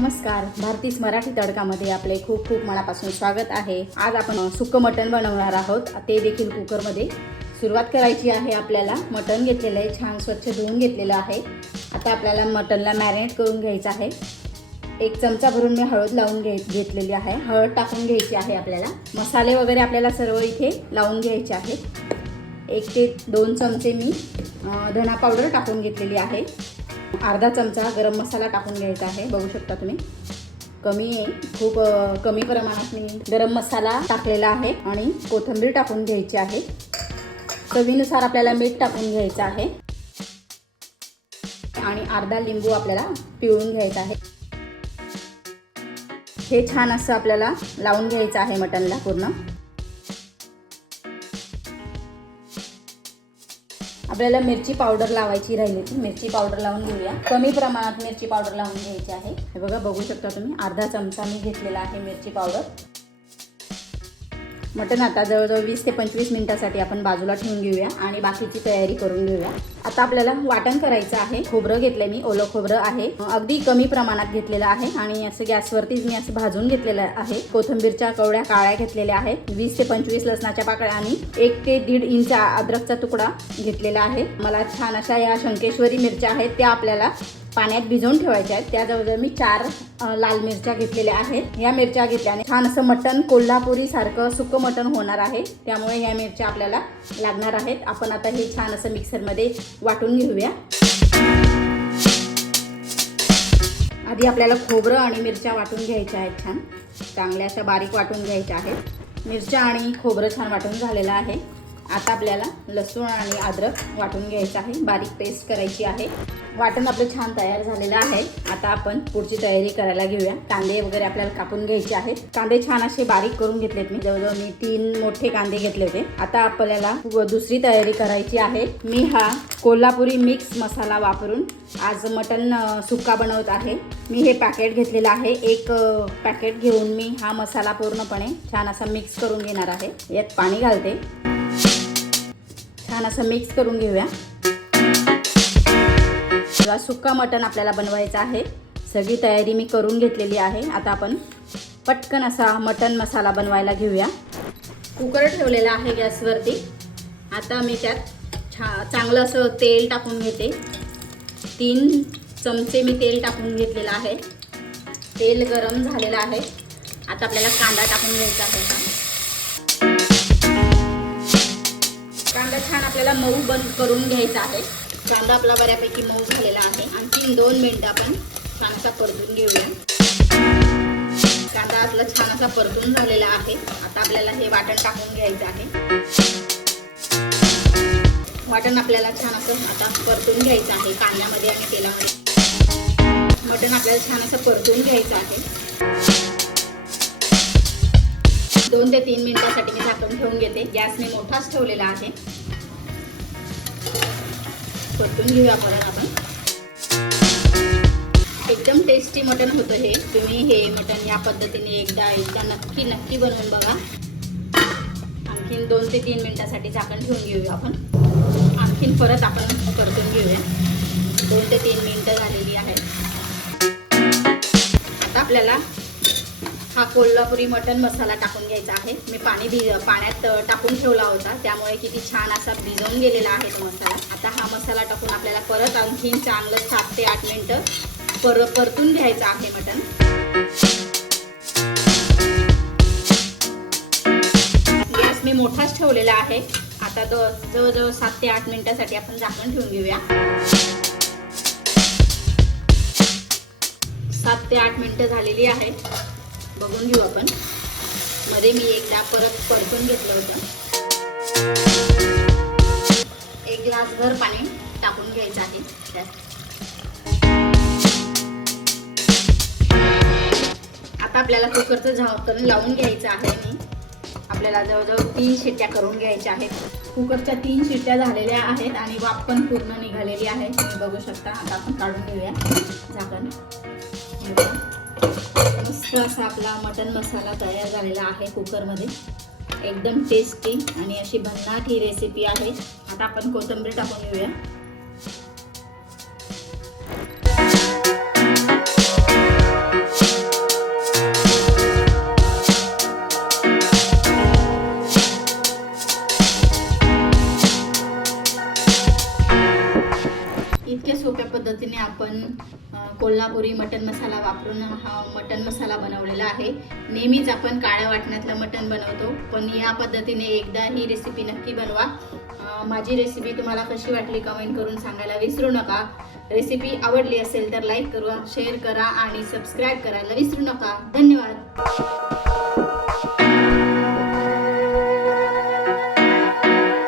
नमस्कार, भारतीच मराठी तडकामध्ये आपले खूप खूप मनापासून स्वागत आहे। आज आपण सुक्कं मटण बनवणार आहोत, ते देखील कुकरमध्ये। सुरुवात करायची आहे। आपल्याला मटण घेतलेलं आहे, छान स्वच्छ धुवून घेतलेलं आहे। आता आपल्याला मटणला मॅरिनेट करून घ्यायचं आहे। 1 चमचा भरून मी हळद लावून घेतलेली आहे। हळद टाकून घ्यायची आहे आपल्याला। मसाले वगैरे आपल्याला सर्व इथे लावून घ्यायचे आहेत। 1 ते 2 चमचे मी धना पावडर टाकून घेतलेली आहे। अर्धा चमचा गरम मसाला टाकून घ्यायचा आहे। बघू शकता तुम्ही, कमी आहे, खूप कमी प्रमाणात मी गरम मसाला टाकलेला आहे। आणि कोथिंबीर टाकून घ्यायची आहे। चवीनुसार आपल्याला मीठ टाकून घ्यायचं आहे आणि अर्धा लिंबू आपल्याला पिळून घ्यायचा आहे। हे छान असं आपल्याला लावून घ्यायचं आहे मटणला पूर्ण। आपल्याला मिरची पावडर लावायची राहिली, मिरची पावडर लावून घेऊया। कमी प्रमाणात मिरची पावडर लावून घ्यायची आहे। हे बघा, बघू शकता तुम्ही, अर्धा चमचा मी घेतलेला आहे मिरची पावडर। मटण आता जवळजवळ 20 ते 25 मिनिटांसाठी आपण बाजूला ठेवून घेऊया आणि बाकीची तयारी करून घेऊया। आता आपल्याला वाटण करायचं आहे। खोबरं घेतलंय मी, ओलं खोबरं आहे, अगदी कमी प्रमाणात घेतलेलं आहे आणि असं गॅसवरतीच मी असं भाजून घेतलेलं आहे। कोथिंबीरच्या कवड्या काळ्या घेतलेल्या आहेत, 20 ते 25 लसणाच्या पाकळ्या आणि 1 ते 1.5 इंच अद्रकचा तुकडा घेतलेला आहे। मला छान अशा या शंकेश्वरी मिरच्या आहेत, त्या आपल्याला पाण्यात भिजवून ठेवायच्या आहेत। त्याजवळ मी 4 लाल मिरच्या घेतलेल्या आहेत। या मिरच्या घेतल्याने छान असं मटण कोल्हापुरी सारखं सुक्कं मटण होणार आहे, त्यामुळे या मिरच्या आपल्याला लागणार आहेत। आपण आता हे छान असं मिक्सरमध्ये वाटून घेऊया। आधी आपल्याला खोबरं आणि मिरच्या वाटून घ्यायच्या आहेत, छान चांगल्या अशा बारीक वाटून घ्यायच्या आहेत। मिरच्या आणि खोबरं छान वाटून झालेलं आहे। आता आपल्याला लसूण आणि अद्रक वाटून घ्यायचं आहे, बारीक पेस्ट करायची आहे। वाटण आपलं छान तयार झालेलं आहे। आता आपण पुढची तयारी करायला घेऊया। कांदे वगैरे आपल्याला कापून घ्यायचे आहेत। कांदे छान असे बारीक करून घेतलेत मी, जवळजवळ मी 3 मोठे कांदे घेतले होते। आता आपल्याला दुसरी तयारी करायची आहे। मी हा कोल्हापुरी मिक्स मसाला वापरून आज मटण सुक्का बनवत आहे। मी हे पॅकेट घेतलेलं आहे। 1 पॅकेट घेऊन मी हा मसाला पूर्णपणे छान असा मिक्स करून घेणार आहे। यात पाणी घालते, छान असं मिक्स करून घेऊया। सुक्का मटण आपल्याला बनवायचं आहे। सगळी तयारी मी करून घेतलेली आहे। आता आपण पटकन असा मटण मसाला बनवायला घेऊया। कुकर ठेवलेला आहे गॅसवरती। आता मी त्यात चांगलं असं तेल टाकून घेते। 3 चमचे मी तेल टाकून घेतलेलं आहे। तेल गरम झालेलं आहे। आता आपल्याला कांदा टाकून घ्यायचा आहे। कांदा छान आपल्याला मऊ करून घ्यायचा आहे। कांदा आपला बऱ्यापैकी मऊ झालेला आहे। आणखी 2 मिनिटं आपण छान असा परतून घेऊया। कांदा आपला छान असा परतून झालेला आहे। आता आपल्याला हे वाटण टाकून घ्यायचं आहे। वाटण आपल्याला छान असं आता परतून घ्यायचं आहे कांद्यामध्ये आणि तेलामध्ये। मटण आपल्याला छान असं परतून घ्यायचं आहे। 2 ते 3 मिनिटांसाठी मी झाकण ठेवून घेते। गॅस मी मोठाच ठेवलेला आहे। परतून घेऊया परत आपण। एकदम टेस्टी मटण होतं हे। तुम्ही हे मटण या पद्धतीने एकदा नक्की बनवून बघा। आणखीन 2 ते 3 मिनिटांसाठी झाकण ठेवून घेऊया आपण। आणखीन परत आपण परतून घेऊया। 2 ते 3 मिनिटं झालेली आहेत। आता आपल्याला हा कोल्हापुरी मटण मसाला टाकून घ्यायचा आहे। मी पाण्यात टाकून ठेवला होता, त्यामुळे किती छान असा भिजवून गेलेला आहे तो मसाला। आता हा मसाला टाकून आपल्याला परत आणखीन चांगलं 7 ते 8 मिनिटं परतून घ्यायचं आहे मटण। गॅस मी मोठाच ठेवलेला आहे। आता जवळजवळ 7 ते 8 मिनिटांसाठी आपण झाकण ठेवून घेऊया। 7 ते 8 मिनिटं झालेली आहेत, बघून घेऊ आपण। मध्ये मी एकदा परत परतून घेतलं होतं। 1 ग्लासभर पाणी टाकून घ्यायचं आहे त्यात। आता आपल्याला कुकरचं झाकण लावून घ्यायचं आहे। आपल्याला जवळजवळ 3 शिट्ट्या करून घ्यायच्या आहेत। कुकरच्या 3 शिट्ट्या झालेल्या आहेत आणि वाफ पण पूर्ण निघालेली आहे, तुम्ही बघू शकता। आता आपण काढून घेऊया झाकण। मस्त असा आपला मटण मसाला तयार झालेला आहे कुकरमध्ये। एकदम टेस्टी आणि अशी भन्नाट ही रेसिपी आहे। आता आपण कोथिंबीर टाकून घेऊया। इतक्या सोप्या पद्धतीने आपण कोल्हापुरी मटन मसाला वापरून हा मटन मसाला बनवलेला आहे. नेहमीच आपण काळ्या वाटणातलं मटन बनवतो, पण या पद्धतीने एकदा ही रेसिपी नक्की बनवा. माझी रेसिपी तुम्हाला कशी वाटली कमेंट करून सांगायला विसरू नका. रेसिपी आवडली असेल तर लाईक करा, शेअर करा आणि सबस्क्राईब करायला विसरू नका. धन्यवाद.